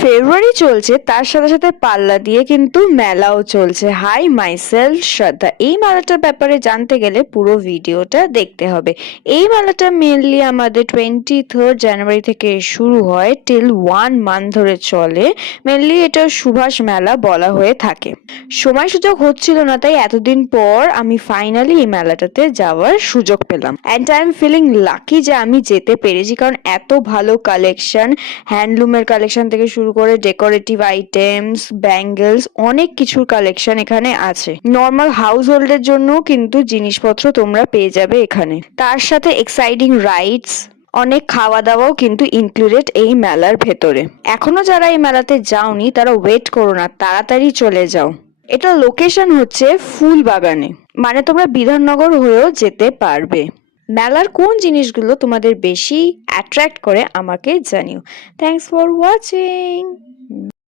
ফেব্রুয়ারি চলছে, তার সাথে সাথে পাল্লা দিয়ে কিন্তু মেলাও চলছে। হাই মাইসেলফ শ্রদ্ধা। এই মেলাটার ব্যাপারে জানতে গেলে পুরো ভিডিওটা দেখতে হবে। এই মেলাটা মেনলি আমাদের 23rd জানুয়ারি থেকে শুরু হয়, টিল 1 মান্থ ধরে চলে। মেনলি এটা সুভাষ মেলা বলা হয়ে থাকে। সময় সুযোগ হচ্ছিল না, তাই এতদিন পর আমি ফাইনালি এই মেলাটাতে যাওয়ার সুযোগ পেলাম। And I am feeling lucky যে আমি যেতে পেরেছি, কারণ এত ভালো কালেকশন, হ্যান্ডলুমের কালেকশন থেকে শুরু করে ডেকোরেটিভ আইটেমস, ব্যাঙ্গেলস, অনেক কিছুর কালেকশন এখানে আছে। নর্মাল হাউস হোল্ডের জন্য কিন্তু জিনিসপত্র তোমরা পেয়ে যাবে এখানে। তার সাথে এক্সাইটিং রাইডস, অনেক খাওয়া দাওয়াও কিন্তু ইনক্লুডেড এই মেলার ভেতরে। এখনো যারা এই মেলাতে যাওনি তারা ওয়েট করো না, তাড়াতাড়ি চলে যাও। এটা লোকেশন হচ্ছে ফুলবাগানে, মানে তোমরা বিধাননগর হয়েও যেতে পারবে। মেলার কোন জিনিসগুলো তোমাদের বেশি অ্যাট্রাক্ট করে আমাকে জানিও। Thanks for watching.